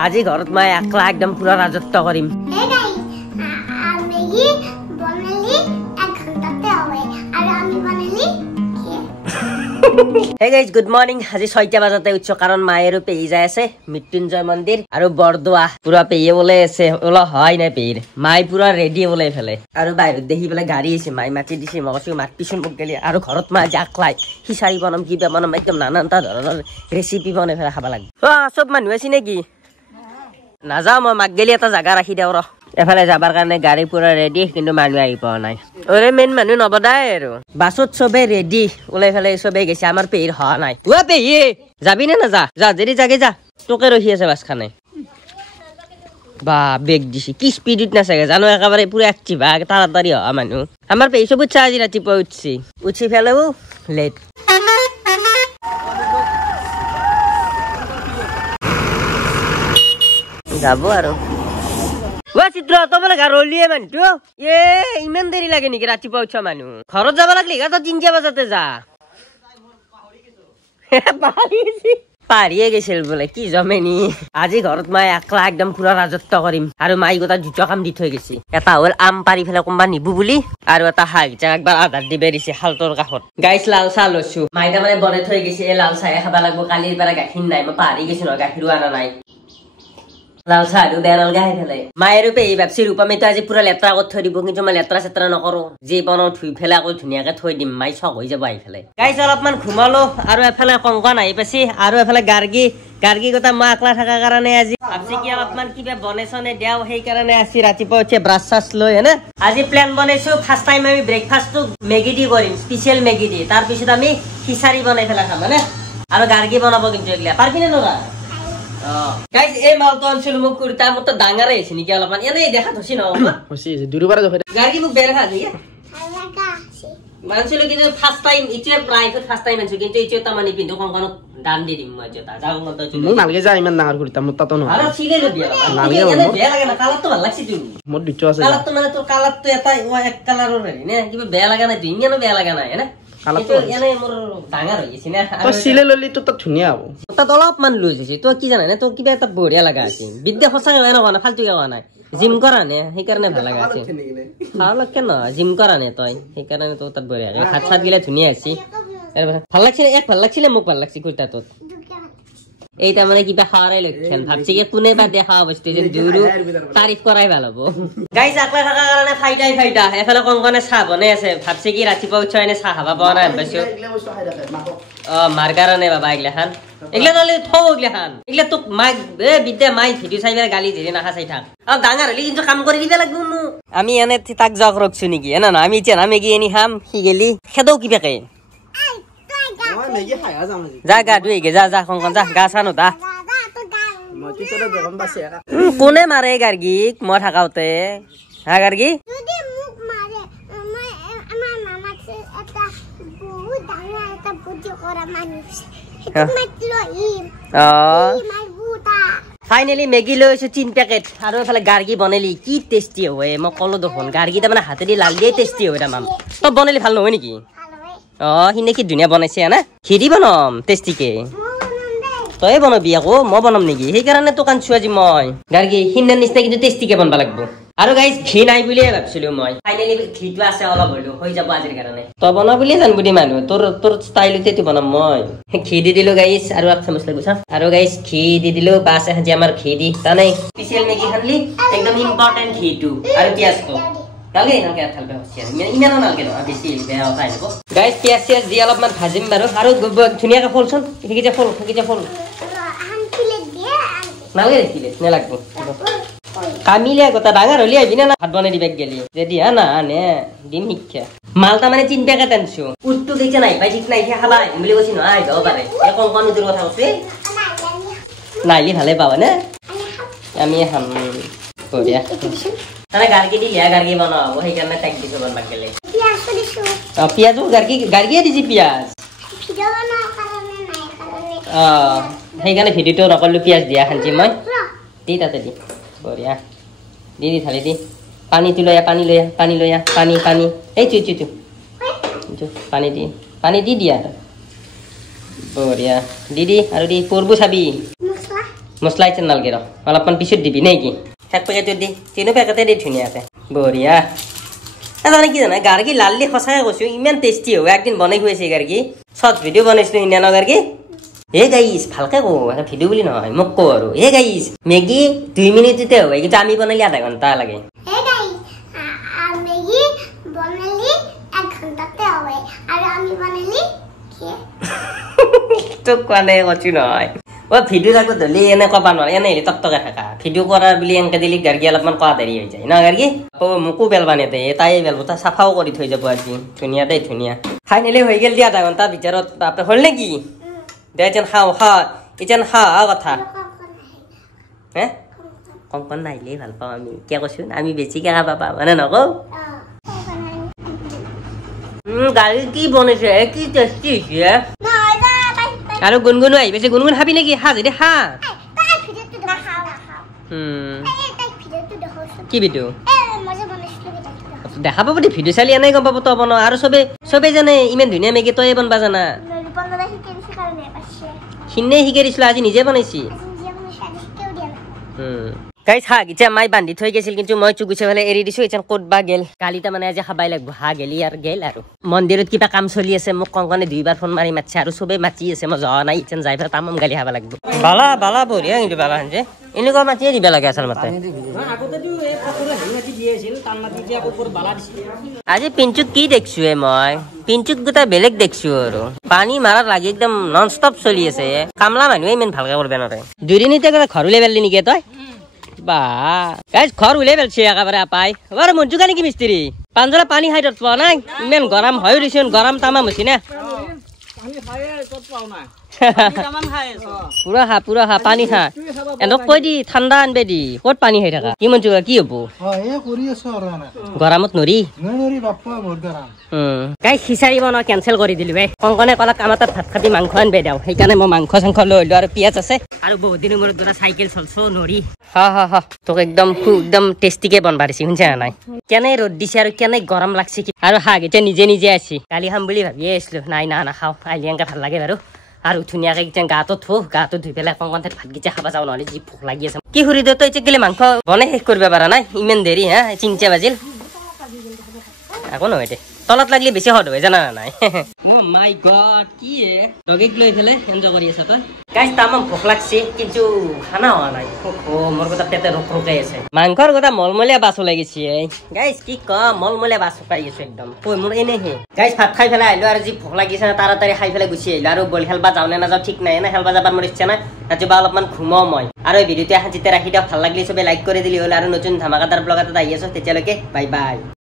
আজি ঘৰত মই একলা একদম পুৰা ৰাজত্ব কৰিম। Hey guys, good morning. আজি 6টা বজাতে উঠছো কাৰণ মায়ে আৰু পেহি যাই আছে মৃত্যুঞ্জয় মন্দিৰ আৰু বৰদোৱা পুৰা পেহিয়ে বলে আছে ওলা হয় নাই পেহিৰ মাই পুৰা ৰেডি বলে ফেলে আৰু বাহিৰত দেখি পেলাই গাড়ী আছে মাই মাতি দিছে মই কৈছো মাত পিছন মোক গেলি আৰু ঘৰত মা জাকলাই খিচাৰি বনাম কিবা বনাম একদম নানানটা ধৰণৰ ৰেচিপি বনাই ফেলে খাব লাগে। সব মানুহ আছে নেকি নাযাওঁ মই মাক গেলি এটা জাগা ৰাখি দিওঁ ৰ এফালে যাবাৰ কাৰণে গাড়ী পুৰা ৰেডি কিন্তু মানুহ আহি পোৱা নাই ওৰে মেইন মানুহ নবদায় আৰু বাছত চবে ৰেডি ওলাই ফেলে চবে গৈছে আমাৰ পেহিৰ হোৱা নাই ও পেহি যাবি নে নাযা যা যদি জাগে যা তোকে ৰখি আছে বাছখানে বা বেগ দিছি কি স্পীডত নাচাগে জানো একেবাৰে পুৰা একটিভ তাড়াতাড়ি হোৱা মানুহ আমাৰ পেহি চব উঠছে আজি ৰাতিপুৱা উঠি ফেলেও লেট যাব আৰু চিত্ৰ তবলে গাৰলিয়ে মানুহটো ইমান দেৰি লাগে নেকি ৰাতিপুৱা উঠা মানুহ ঘৰত যাব লাগলি তই 3টা বজাতে যা পাৰিয়ে গৈছিল বোলে কি জমেনি আজি ঘৰত মই একলা একদম পুৰা ৰাজত্ব কৰিম আৰু মাই গোটা দুটা কাম দি থৈ গৈছে এটা হ'ল আম পাৰি ফেলে কোনোবা নিবু বুলি আৰু এটা হাগ একবাৰ আধাৰ দিবে দিছে শালটোৰ কাষত গাইছ লাল চাহ লৈছো মাই তাৰমানে বনাই থৈ গৈছে লাল চাহে খাব লাগিব কালিৰ পৰা গাখীৰ নাই মই পাহৰি গৈছো ন গাখীৰো অনা নাই লাল চাহ আৰু বেয়া নলগা হৈ ফেলে মায়ে আৰু পেহি ভাবছি ৰূপামেতো আজি পুৰা লেতেৰা কৰি থৈ দিব কিন্তু মই লেতেৰা চেতেৰা নকৰো যি বনাও ধুই ফেলে আকৌ ধুনীয়াকে থৈ দিম মাই চক হৈ যাব আহি ফেলে গাইছ অলপমান ঘুমালো আৰু এফালে কংকন আহি পাইছি আৰু এফালে গাৰ্গী কথা মই একলা থকাৰ কাৰণে আজি ভাবছি কি অলপমান কিবা বনাইছনে দেও সেইকাৰণে আজি ৰাতিপুৱা উঠি ব্ৰাছ চাছ লৈ হয়নে আজি প্লেন বনাইছো ফাৰ্ষ্ট টাইম আমি ব্ৰেকফাষ্টটো মেগি দি কৰিম স্পেচিয়েল মেগি দি তাৰপিছত আমি খিচাৰি বনাই ফেলে খাম হয়নে আৰু গাৰ্গী বনাব কিন্তু এগিলা পাৰবি নে নৰা গাইস এই মালটো আনছিল মোক কুৰ্তা মত ডাঙৰে আছে নেকি অলপমান এনে দেখা থছি ন হছি দুৰুবাৰ জখে গাড়ী মোক বেৰ খা দিয়া লাগা আছে মানছিল কিন্তু ফার্স্ট টাইম ইচে প্রাইভেট ফার্স্ট টাইম আনছো কিন্তু ইচে তামানি পিন্ধো কোন দান দি দিম মই জতা যাও মত মোক নালগে যা ইমান ডাঙৰ কুৰ্তা মত তাতো ন আরে ছিলে লবি নালগে এনে বেয়া লাগে না কালার তো ভাল লাগছি তুই মোর দিছো আছে কালার তো মানে তোর কালার তো এটা এক কালাৰৰ হেৰি নে কিবা বেয়া লাগা নাই তুই ইনে বেয়া লাগা নাই না কালাটো এনে মোর ডাঙৰ হৈছি না তো সিলে ললি তো ত ধুনিয়া হ'ব ত অলপ মান লৈ যাইছি তো কি জানা নে তো কিবা এটা বঢ়িয়া লাগা আছে বিদ্যা খসাং হয় না ফালতু কে নাই জিম কৰা নে সেই কাৰণে ভাল লাগা আছে খাওলা কেন জিম কৰা নে তই সেই কাৰণে তো তাত বঢ়িয়া হাত হাত গিলা ধুনিয়া আছে ভাল লাগছিল এক ভাল লাগছিল মোক ভাল লাগছি কুৰ্তাটো এইটা মানে কিবা খাওয়ারে লক্ষণ ভাবছি কি কোনে বা দেখা অবস্থা যে দুরু তারিফ করাই ভালো হবো গাইস আকলা থাকা কারণে ফাইটা এফালে কংকনে চাহ বনাই আছে ভাবছি কি ৰাতিপুৱা উঠা এনে চাহ খাবা পাওয়া না পাইছো মার কারণে বাবা এগলা খান এগলা নলে থও এগলা খান এগলা তো মাই বিদ্যা মাই ভিডিও চাইবার গালি দিলে না খাই থাক আর ডাঙৰ হলি কিন্তু কাম কৰি দিবা লাগব ন আমি এনে তাক জক ৰখছো নেকি না না আমি এতিয়া আমি গিয়ে নি খাম কি গেলি খেদও কি বেকে যা গা ধুই গে যা কংকন যা গা চানো দা কোনে মাৰে গাৰ্গীক মই থাকাওতে হা গাৰ্গী ফাইনেলি মেগি লৈ আছো 3 পেকেট আৰু এফালে গাৰ্গী বনালি কি টেষ্টি হয় মই কলো দেখোন গাৰ্গী তাৰমানে হাতেদি লাল দিয়ে টেষ্টি হয় তামাম তই বনালি ভাল নহয় নেকি হিনে কি ধুনীয়া বনাইছে না খিৰি বনাম টেষ্টিকে তই বনাবি আকৌ মই বনাম নেকি সেইকাৰণে তো কানছো আজি মই গাৰ্গী হিন্নাৰ নিচিনা কিন্তু টেষ্টিকে বনাব লাগিব আৰু গাইজ ঘি নাই বুলিয়ে ভাবছিলো মই ফাইনেলি ঘিটো আছে অলপ হলো হৈ যাব আজিৰ কাৰণে তই বনা বুলিয়ে জান বুদি মানুহ তোৰ ষ্টাইলতে তো বনাম মই ঘি দি দিলো গাইজ আৰু এক চামুচ লাগিব চা আৰু গাইজ ঘি দি দিলো বাছ আজি আমাৰ ঘি দি তানে স্পেচিয়েল মেগি খানলি একদম ইম্পৰ্টেন্ট ঘিটো আৰু পিয়াজটো Lagi nang kaya thalbe hosia. Ina no nalge no abisi beha hotai nebo. Guys pias di alopman bhajim baru haru dhuniya ka folson. Hiki ja fol. Han plate dia. Nalge plate ne lagbo. Kamile gota dangar holi abina na bhat banai dibek geli. Jedi ana ane dim hikya. Malta mane 3 packet anchu. Uttu dekha nai pai jik nai khaba boli bosi no ai do bare. E kon udur kotha hoche. Naili bhale pawa na. Ami ham koria. Ana gargi di ya gargi banao সেই কারণে tag দিছো বনবা গেলে পিয়াজ তো দিছো পিয়াজ ও gargi দিছি পিয়াজ ভিডিও বানাও কারণে নাই কারণে সেই কারণে ভিডিওটো নকললো পিয়াজ দিয়া খানছি মই দি তাতে দি বঢ়িয়া দি থালি দি পানী তুলয়া পানী লয়া পানী এই চু পানী দি দিয়া বঢ়িয়া দি আৰু দি পৰবু চাবি মছলা ইচ্ছা নালাগে ৰ অলপমান পিছত দিবি নেকি এক পেকেট দি তিনো পেকেটে দি ধুনীয়াকে বঢ়িয়া তাৰমানে কি জানা গাৰ্গী লাললি সঁচাই কৈছো ইমান টেষ্টি হ'ব একদিন বনাই খুৱাইছে গাৰ্গী শৰ্ট ভিডিঅ' বনাইছিলো ইণ্ডিয়ান গাৰ্গী হে গাইছ ভালকে কওঁ ভিডিঅ' বুলি নহয় মোক কওঁ আৰু হে গাইছ মেগী 2 মিনিটতে হয় কিন্তু আমি বনালে আধা ঘণ্টা লাগে তোক কোৱা নাই কৈছো নহয় ভিডিঅ' থাকো ধলি এনে ক'ব নোৱাৰে এনে হেৰি টকটকে থাকা ভিডিঅ' কৰাৰ বুলি এনেকে দিলি গাৰ্গী অলপমান কোৱা দেৰি হৈ যায় ন গাৰ্গী মোকো বেলবা নেদে তাই বেলব তাই চাফাও কৰি থৈ যাব আজি ধুনীয়া দেই ধুনীয়া ফাইনেলি হৈ গ'ল দিয়া আধা ঘণ্টাৰ ভিতৰত বাপৰে হ'ল নেকি দে যেন খাওঁ ইতেন কথা হে কংকণ নাহিলেই ভাল পাওঁ আমি কিয় কৈছো আমি বেছিকে খাবা পাওঁ মানে নকওঁ গাড়ী কি বনাইছে কি টেষ্টি হৈছে আৰু গুণগুণো আহি পাইছে গুণগুণ খাবি নেকি খা যদি খা কি ভিডিঅ' দেখা পাব দেই ভিডিঅ' চালি এনেই গম পাব তই বনাও আৰু চবে জানে ইমান ধুনীয়া মেগী তই বনাবা জানা সিন্নে শিকাই দিছিলো আজি নিজে বনাইছি গাইছ হাঁহ এতিয়া মাই বান্ধি থৈ গৈছিল কিন্তু মই চুগুচে ফালে এৰি দিছো এতিয়া ক'ত বা গেল কালি তাৰমানে আজি খাবাই লাগব হাঁহ গেলি আৰু গেল আৰু মন্দিৰত কিবা কাম চলি আছে মোক কংকনে 2 বাৰ ফোন মাৰি মাতিছে আৰু চবে মাতি আছে মই যোৱা নাই এতিয়া যাই পেলাই তামাম গালি খাব লাগব বালা বঢ়িয়া কিন্তু বালা যে এনেকুৱা মাতিয়ে দিবা লাগে আচলতে আজি পিঞ্চুক কি দেখছো মই পিঞ্চুক গোটা বেলেগ দেখছো আৰু পানী মাৰাত লাগি একদম নন ষ্টপ চলি আছে কামলা মানুহে ইমান ভালকে কৰিব নোৱাৰে 2 দিন এতিয়া ঘৰ উলিয়াই পেলি নেকি তই বা গাইছ ঘৰ উলিয়াই পেলছে একেবাৰে আপাই বাৰু মঞ্জু কানি কি মিস্ত্ৰী পাঞ্জৰা পানী খাই তত পোৱা নাই ইমান গৰম হয় দিছোন গৰম তামাম হৈছে না পুৰা খা পানী খা এনক কৈ দি ঠাণ্ডা আনবে দি ক'ত পানী খাই থাকা কি মঞ্জু কি হ'ব গৰমত নৰি গাই খিচাৰি বনোৱা কেঞ্চেল কৰি দিলো ভাই কংকনে ক'লাক আমাৰ তাত ভাত খাতি মাংস আনবে দিওঁ সেইকাৰণে মই মাংস চাংস লৈ আহিলো আৰু পিঁয়াজ আছে আৰু বহুত দিনৰ মূৰত ধৰা চাইকেল চলছো নৰি তোক একদম টেষ্টিকে বনবা দিছি শুনছা নাই কেনে ৰ'দ দিছে আৰু কেনে গৰম লাগছে আৰু হাঁহ এতিয়া নিজে আছি কালি খাম বুলি ভাবিয়ে আছিলো নাই নাখাওঁ আইলি এনেকে ভাল লাগে বাৰু আৰু ধুনীয়াকে এতিয়া গাটো ধুই পেলাই কংকন ঠাইত ভাতকেইটা খাব যাওঁ নহ'লে যি ভোক লাগি আছে কি সুৰি তই এতিয়া গেলে মাংস বনাই শেষ কৰিব পাৰা নাই ইমান দেৰি হা 3টা বাজিল আকৌ নহয় দে তলত লাগলি বেছি হদ হয় জানা নাই মাই গড কি ডগিক লৈ পেলাই এনজয় কৰি আছা তই গাইছ তামাম ভোক লাগছে কিন্তু খানা হোৱা নাই মোৰ কথা পেটে ৰখাই আছে মাংসৰ কথা মলমলীয়া বাছ ওলাই গৈছে গাইছ কি কম মলমলীয়া বাছ পাই গৈছো একদম মোৰ এনেহে গাইছ ভাত খাই পেলাই আহিলো আৰু যি ভোক লাগিছে তাড়াতাড়ি খাই পেলাই গুচি আহিলো আৰু বল খেলবা যাওঁ নে নাযাওঁ ঠিক নাই না খেলবা যাবাৰ মোৰ ইচ্ছা নাই ৰাতিপুৱা অলপমান ঘুমাও মই আৰু এই ভিডিঅ'টো হাজিতে ৰাখি দিয়ক ভাল লাগিলে চবে লাইক কৰি দিলি হ'ল আৰু নতুন ধামাকাদাৰ ব্লগ এটা আহি আছো তেতিয়ালৈকে বাই বাই